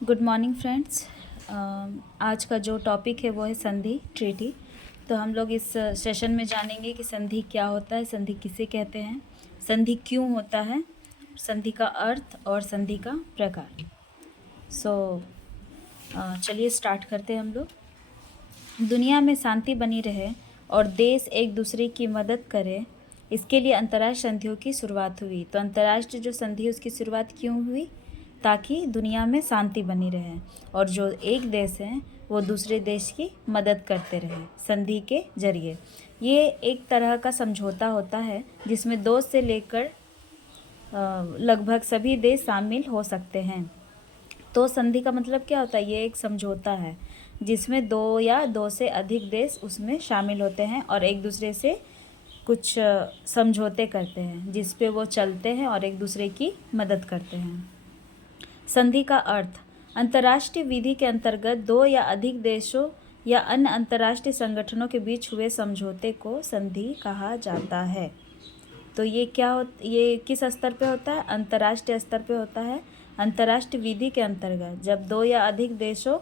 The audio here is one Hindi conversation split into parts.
Good morning friends. आज का जो टॉपिक है वो है संधि ट्रीटी। तो हम लोग इस सेशन में जानेंगे कि संधि क्या होता है, संधि किसे कहते हैं, संधि क्यों होता है, संधि का अर्थ और संधि का प्रकार। चलिए स्टार्ट करते हैं हम लोग। दुनिया में शांति बनी रहे और देश एक दूसरे की मदद करे, इसके लिए अंतर्राष्ट्रीय संधियों की शुरुआत हुई। तो अंतर्राष्ट्रीय जो संधि है उसकी शुरुआत क्यों हुई? ताकि दुनिया में शांति बनी रहे और जो एक देश है वो दूसरे देश की मदद करते रहे संधि के जरिए। ये एक तरह का समझौता होता है जिसमें दो से लेकर लगभग सभी देश शामिल हो सकते हैं। तो संधि का मतलब क्या होता है? ये एक समझौता है जिसमें दो या दो से अधिक देश उसमें शामिल होते हैं और एक दूसरे से कुछ समझौते करते हैं जिस पे वो चलते हैं और एक दूसरे की मदद करते हैं। संधि का अर्थ: अंतर्राष्ट्रीय विधि के अंतर्गत दो या अधिक देशों या अन्य अंतर्राष्ट्रीय संगठनों के बीच हुए समझौते को संधि कहा जाता है। तो ये किस स्तर पे होता है? अंतर्राष्ट्रीय स्तर पे होता है। अंतर्राष्ट्रीय विधि के अंतर्गत जब दो या अधिक देशों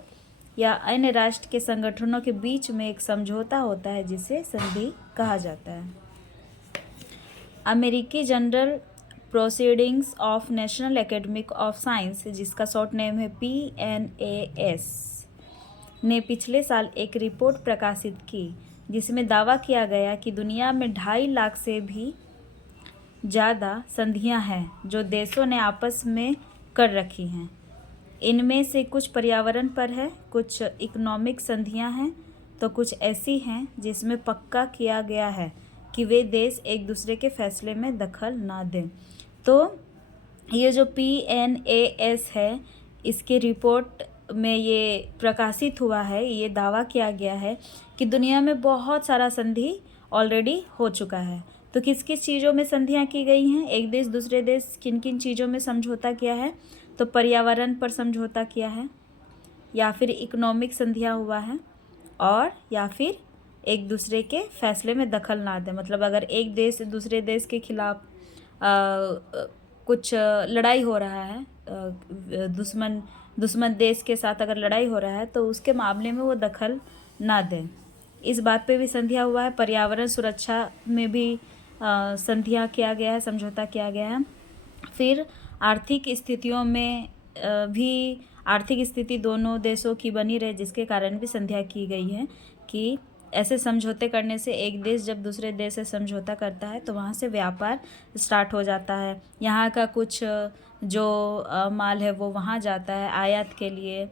या अन्य राष्ट्र के संगठनों के बीच में एक समझौता होता है जिसे संधि कहा जाता है। अमेरिकी general proceedings of national academy of science, जिसका शॉर्ट नेम है PNAS, ने पिछले साल एक रिपोर्ट प्रकाशित की जिसमें दावा किया गया कि दुनिया में 2.5 लाख से भी ज़्यादा संधियां हैं जो देशों ने आपस में कर रखी हैं। इनमें से कुछ पर्यावरण पर है, कुछ इकोनॉमिक संधियां हैं, तो कुछ ऐसी हैं जिसमें पक्का किया गया है कि वे देश एक दूसरे के फैसले में दखल ना दें। तो ये जो PNAS है, इसकी रिपोर्ट में ये प्रकाशित हुआ है, ये दावा किया गया है कि दुनिया में बहुत सारा संधि ऑलरेडी हो चुका है। तो किस किस चीज़ों में संधियाँ की गई हैं? एक देश दूसरे देश किन किन चीज़ों में समझौता किया है? तो पर्यावरण पर समझौता किया है, या फिर इकोनॉमिक संधियाँ हुआ है, और या फिर एक दूसरे के फैसले में दखल ना दें। मतलब अगर एक देश दूसरे देश के खिलाफ कुछ लड़ाई हो रहा है, दुश्मन देश के साथ अगर लड़ाई हो रहा है तो उसके मामले में वो दखल ना दें। इस बात पे भी संधिया हुआ है। पर्यावरण सुरक्षा में भी संधियाँ किया गया है, समझौता किया गया है। फिर आर्थिक स्थितियों में भी आर्थिक स्थिति दोनों देशों की बनी रहे, जिसके कारण भी संधिया की गई है कि ऐसे समझौते करने से एक देश जब दूसरे देश से समझौता करता है तो वहाँ से व्यापार स्टार्ट हो जाता है। यहाँ का कुछ जो माल है वो वहाँ जाता है आयात के लिए,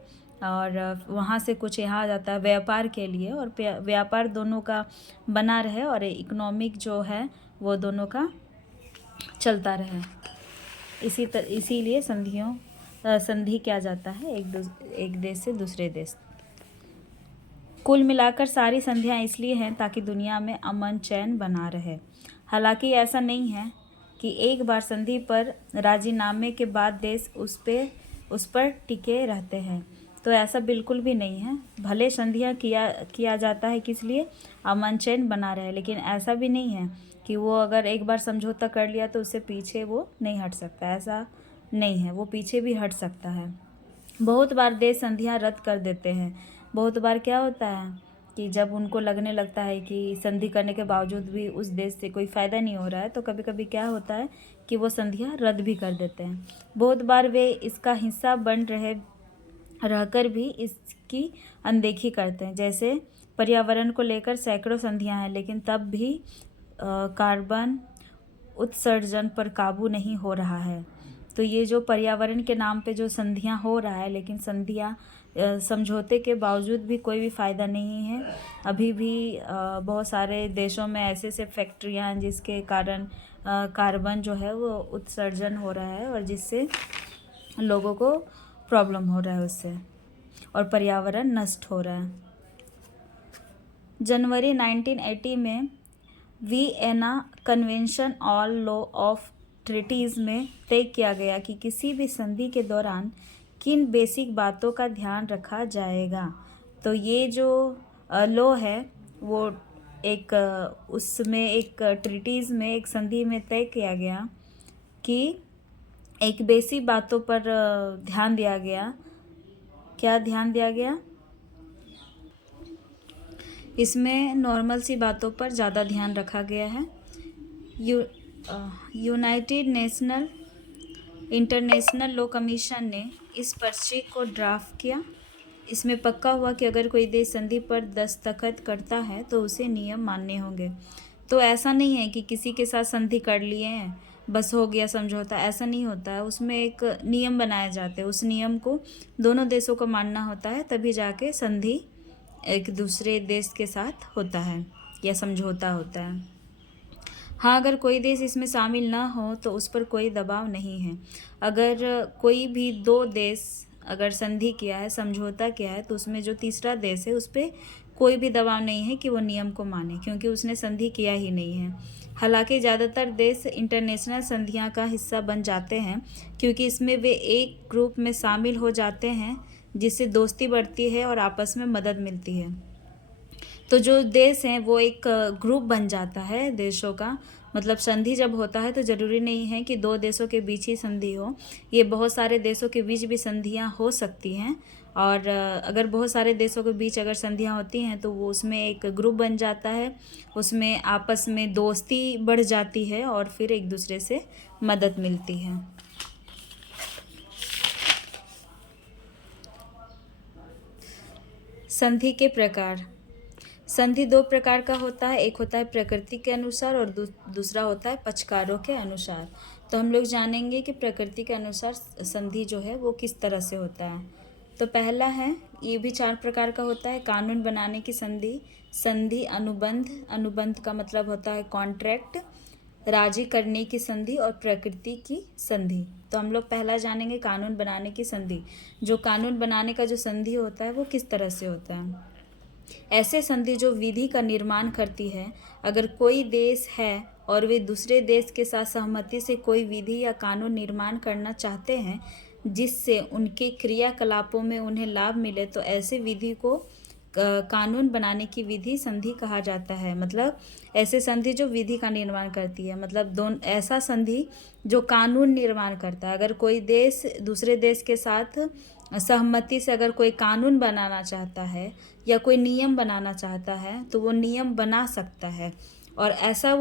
और वहाँ से कुछ यहाँ आ जाता है व्यापार के लिए, और व्यापार दोनों का बना रहे और इकोनॉमिक जो है वो दोनों का चलता रहे। इसीलिए संधि किया जाता है एक देश से दूसरे देश। कुल मिलाकर सारी संधियाँ इसलिए हैं ताकि दुनिया में अमन चैन बना रहे। हालांकि ऐसा नहीं है कि एक बार संधि पर राजीनामे के बाद देश उस पर टिके रहते हैं। तो ऐसा बिल्कुल भी नहीं है। भले संधियाँ किया जाता है किस लिए? अमन चैन बना रहे, लेकिन ऐसा भी नहीं है कि वो अगर एक बार समझौता कर लिया तो उससे पीछे वो नहीं हट सकता। ऐसा नहीं है, वो पीछे भी हट सकता है। बहुत बार देश संधियाँ रद्द कर देते हैं। बहुत बार क्या होता है कि जब उनको लगने लगता है कि संधि करने के बावजूद भी उस देश से कोई फ़ायदा नहीं हो रहा है तो कभी कभी क्या होता है कि वो संधियाँ रद्द भी कर देते हैं। बहुत बार वे इसका हिस्सा बन रहकर भी इसकी अनदेखी करते हैं। जैसे पर्यावरण को लेकर सैकड़ों संधियाँ हैं, लेकिन तब भी कार्बन उत्सर्जन पर काबू नहीं हो रहा है। तो ये जो पर्यावरण के नाम पे जो संधियाँ हो रहा है, लेकिन समझौते के बावजूद भी कोई भी फ़ायदा नहीं है। अभी भी बहुत सारे देशों में ऐसे फैक्ट्रियाँ हैं जिसके कारण कार्बन जो है वो उत्सर्जन हो रहा है और जिससे लोगों को प्रॉब्लम हो रहा है उससे, और पर्यावरण नष्ट हो रहा है। जनवरी 1980 में Vienna convention on law of treaties में तय किया गया कि किसी भी संधि के दौरान किन बेसिक बातों का ध्यान रखा जाएगा। तो ये जो लॉ है वो उसमें एक ट्रीटीज़ में एक संधि में तय किया गया कि एक बेसिक बातों पर ध्यान दिया गया क्या ध्यान दिया गया? इसमें नॉर्मल सी बातों पर ज़्यादा ध्यान रखा गया है। United national international law commission ने इस पर्चे को ड्राफ्ट किया। इसमें पक्का हुआ कि अगर कोई देश संधि पर दस्तखत करता है तो उसे नियम मानने होंगे। तो ऐसा नहीं है कि किसी के साथ संधि कर लिए हैं बस हो गया समझौता, ऐसा नहीं होता है। उसमें एक नियम बनाए जाते हैं, उस नियम को दोनों देशों को मानना होता है, तभी जाके संधि एक दूसरे देश के साथ होता है या समझौता होता है। हाँ, अगर कोई देश इसमें शामिल ना हो तो उस पर कोई दबाव नहीं है। अगर कोई भी दो देश अगर संधि किया है, समझौता किया है, तो उसमें जो तीसरा देश है उस पर कोई भी दबाव नहीं है कि वो नियम को माने, क्योंकि उसने संधि किया ही नहीं है। हालांकि ज़्यादातर देश इंटरनेशनल संधियां का हिस्सा बन जाते हैं, क्योंकि इसमें वे एक ग्रुप में शामिल हो जाते हैं जिससे दोस्ती बढ़ती है और आपस में मदद मिलती है। तो जो देश हैं वो एक ग्रुप बन जाता है देशों का। मतलब संधि जब होता है तो ज़रूरी नहीं है कि दो देशों के बीच ही संधि हो, ये बहुत सारे देशों के बीच भी संधियां हो सकती हैं। और अगर बहुत सारे देशों के बीच अगर संधियां होती हैं तो वो उसमें एक ग्रुप बन जाता है, उसमें आपस में दोस्ती बढ़ जाती है और फिर एक दूसरे से मदद मिलती है। संधि के प्रकार। संधि दो प्रकार का होता है, एक होता है प्रकृति के अनुसार और दूसरा होता है पक्षकारों के अनुसार। तो हम लोग जानेंगे कि प्रकृति के अनुसार संधि जो है वो किस तरह से होता है। तो पहला है, ये भी 4 प्रकार का होता है। कानून बनाने की संधि, संधि अनुबंध, अनुबंध का मतलब होता है कॉन्ट्रैक्ट, राजी करने की संधि और प्रकृति की संधि। तो हम लोग पहला जानेंगे कानून बनाने की संधि। जो कानून बनाने का जो संधि होता है वो किस तरह से होता है। ऐसे संधि जो विधि का निर्माण करती है। अगर कोई देश है और वे दूसरे देश के साथ सहमति से कोई विधि या कानून निर्माण करना चाहते हैं जिससे उनके क्रियाकलापों में उन्हें लाभ मिले, तो ऐसे विधि को कानून बनाने की विधि संधि कहा जाता है। मतलब ऐसे संधि जो विधि का निर्माण करती है, मतलब ऐसा संधि जो कानून निर्माण करता है। अगर कोई देश दूसरे देश के साथ सहमति से अगर कोई कानून बनाना चाहता है या कोई नियम बनाना चाहता है तो वो नियम बना सकता है। और ऐसा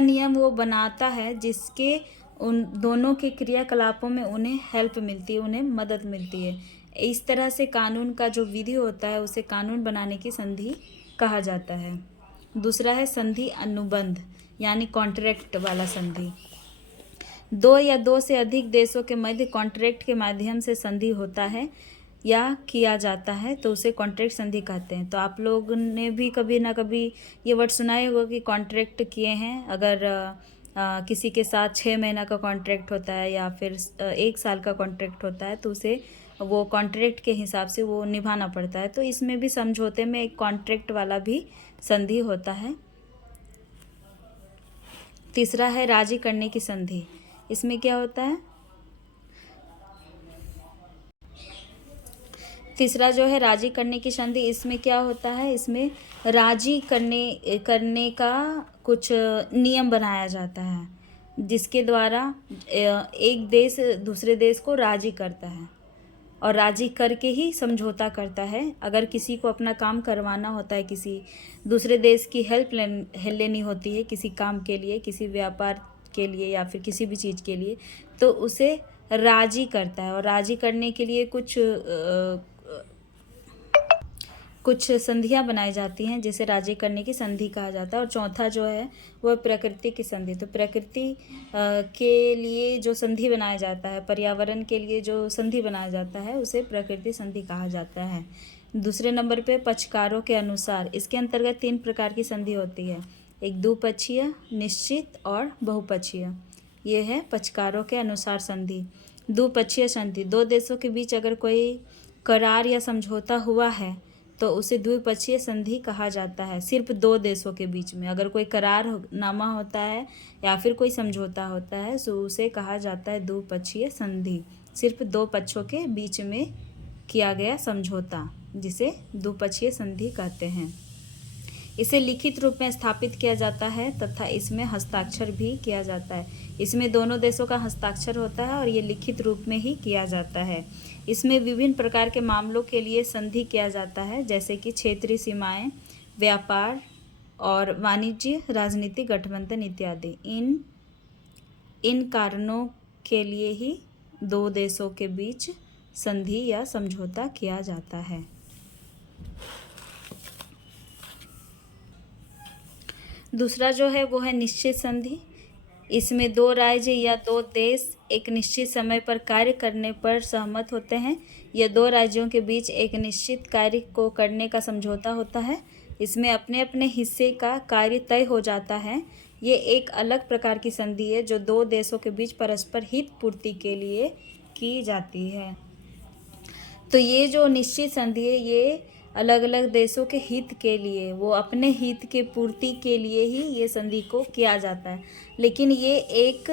नियम वो बनाता है जिसके उन दोनों के क्रियाकलापों में उन्हें हेल्प मिलती है, उन्हें मदद मिलती है। इस तरह से कानून का जो विधि होता है उसे कानून बनाने की संधि कहा जाता है। दूसरा है संधि अनुबंध, यानी कॉन्ट्रैक्ट वाला संधि। दो या दो से अधिक देशों के मध्य कॉन्ट्रैक्ट के माध्यम से संधि होता है या किया जाता है तो उसे कॉन्ट्रैक्ट संधि कहते हैं। तो आप लोग ने भी कभी ना कभी ये वर्ड सुना ही होगा कि कॉन्ट्रैक्ट किए हैं। अगर किसी के साथ 6 महीना का कॉन्ट्रैक्ट होता है या फिर 1 साल का कॉन्ट्रैक्ट होता है तो उसे वो कॉन्ट्रैक्ट के हिसाब से वो निभाना पड़ता है। तो इसमें भी समझौते में एक कॉन्ट्रैक्ट वाला भी संधि होता है। तीसरा है राजी करने की संधि। इसमें क्या होता है, तीसरा जो है राजी करने की संधि, इसमें क्या होता है, इसमें राजी करने का कुछ नियम बनाया जाता है जिसके द्वारा एक देश दूसरे देश को राजी करता है और राजी करके ही समझौता करता है। अगर किसी को अपना काम करवाना होता है, किसी दूसरे देश की हेल्प लेनी होती है किसी काम के लिए, किसी व्यापार के लिए या फिर किसी भी चीज़ के लिए, तो उसे राजी करता है। और राजी करने के लिए कुछ संधियां बनाई जाती हैं जिसे राजी करने की संधि कहा जाता है। और चौथा जो है वह प्रकृति की संधि। तो प्रकृति के लिए जो संधि बनाया जाता है, पर्यावरण के लिए जो संधि बनाया जाता है उसे प्रकृति संधि कहा जाता है। दूसरे नंबर पे पक्षकारों के अनुसार, इसके अंतर्गत 3 प्रकार की संधि होती है, एक द्विपक्षीय, निश्चित और बहुपक्षीय। ये है पक्षकारों के अनुसार संधि। द्विपक्षीय संधि, दो देशों के बीच अगर कोई करार या समझौता हुआ है तो उसे द्विपक्षीय संधि कहा जाता है। सिर्फ 2 देशों के बीच में अगर कोई करारनामा होता है या फिर कोई समझौता होता है तो उसे कहा जाता है द्विपक्षीय संधि। सिर्फ 2 पक्षों के बीच में किया गया समझौता जिसे द्विपक्षीय संधि कहते हैं। इसे लिखित रूप में स्थापित किया जाता है तथा इसमें हस्ताक्षर भी किया जाता है। इसमें दोनों देशों का हस्ताक्षर होता है और ये लिखित रूप में ही किया जाता है। इसमें विभिन्न प्रकार के मामलों के लिए संधि किया जाता है, जैसे कि क्षेत्रीय सीमाएं, व्यापार और वाणिज्य, राजनीतिक गठबंधन इत्यादि। इन कारणों के लिए ही दो देशों के बीच संधि या समझौता किया जाता है। दूसरा जो है वो है निश्चित संधि। इसमें दो राज्य या दो देश एक निश्चित समय पर कार्य करने पर सहमत होते हैं। यह दो राज्यों के बीच एक निश्चित कार्य को करने का समझौता होता है। इसमें अपने अपने हिस्से का कार्य तय हो जाता है। ये एक अलग प्रकार की संधि है जो दो देशों के बीच परस्पर हित पूर्ति के लिए की जाती है। तो ये जो निश्चित संधि है ये अलग अलग देशों के हित के लिए, वो अपने हित के पूर्ति के लिए ही ये संधि को किया जाता है, लेकिन ये एक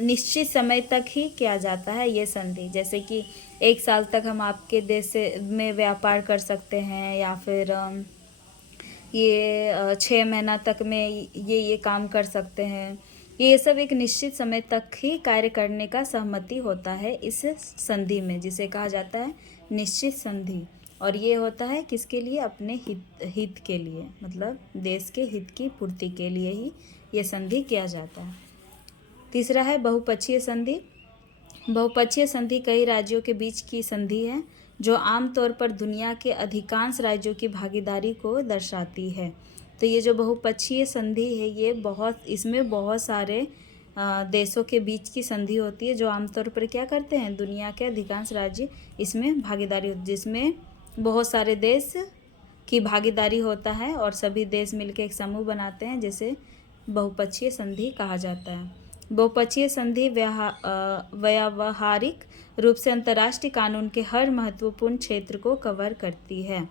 निश्चित समय तक ही किया जाता है ये संधि। जैसे कि 1 साल तक हम आपके देश में व्यापार कर सकते हैं, या फिर ये 6 महीना तक में ये काम कर सकते हैं। ये सब एक निश्चित समय तक ही कार्य करने का सहमति होता है इस संधि में, जिसे कहा जाता है निश्चित संधि। और ये होता है किसके लिए? अपने हित के लिए, मतलब देश के हित की पूर्ति के लिए ही ये संधि किया जाता है। तीसरा है बहुपक्षीय संधि। बहुपक्षीय संधि कई राज्यों के बीच की संधि है जो आमतौर पर दुनिया के अधिकांश राज्यों की भागीदारी को दर्शाती है। तो ये जो बहुपक्षीय संधि है ये इसमें बहुत सारे देशों के बीच की संधि होती है जो आमतौर पर क्या करते हैं, दुनिया के अधिकांश राज्य इसमें भागीदारी होती है, जिसमें बहुत सारे देश की भागीदारी होता है और सभी देश मिलकर एक समूह बनाते हैं, जिसे बहुपक्षीय संधि कहा जाता है। बहुपक्षीय संधि व्यावहारिक रूप से अंतर्राष्ट्रीय कानून के हर महत्वपूर्ण क्षेत्र को कवर करती है,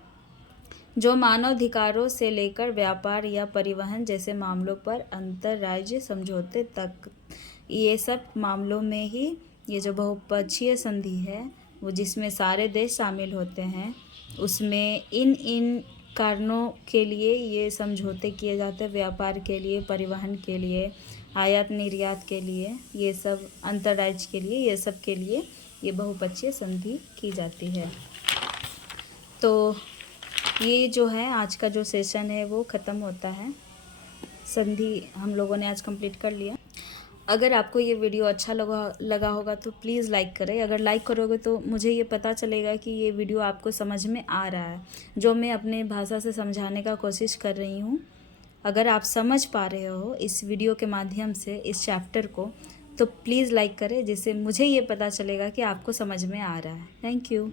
जो मानवाधिकारों से लेकर व्यापार या परिवहन जैसे मामलों पर अंतर्राज्यीय समझौते तक, ये सब मामलों में ही ये जो बहुपक्षीय संधि है वो जिसमें सारे देश शामिल होते हैं, उसमें इन कारणों के लिए ये समझौते किए जाते हैं। व्यापार के लिए, परिवहन के लिए, आयात निर्यात के लिए, ये सब अंतर्राज्य के लिए, ये सब के लिए ये बहुपक्षीय संधि की जाती है। तो ये जो है आज का जो सेशन है वो ख़त्म होता है। संधि हम लोगों ने आज कंप्लीट कर लिया। अगर आपको ये वीडियो अच्छा लगा होगा तो प्लीज़ लाइक करें। अगर लाइक करोगे तो मुझे ये पता चलेगा कि ये वीडियो आपको समझ में आ रहा है, जो मैं अपने भाषा से समझाने का कोशिश कर रही हूँ। अगर आप समझ पा रहे हो इस वीडियो के माध्यम से इस चैप्टर को, तो प्लीज़ लाइक करें, जिससे मुझे ये पता चलेगा कि आपको समझ में आ रहा है। Thank you.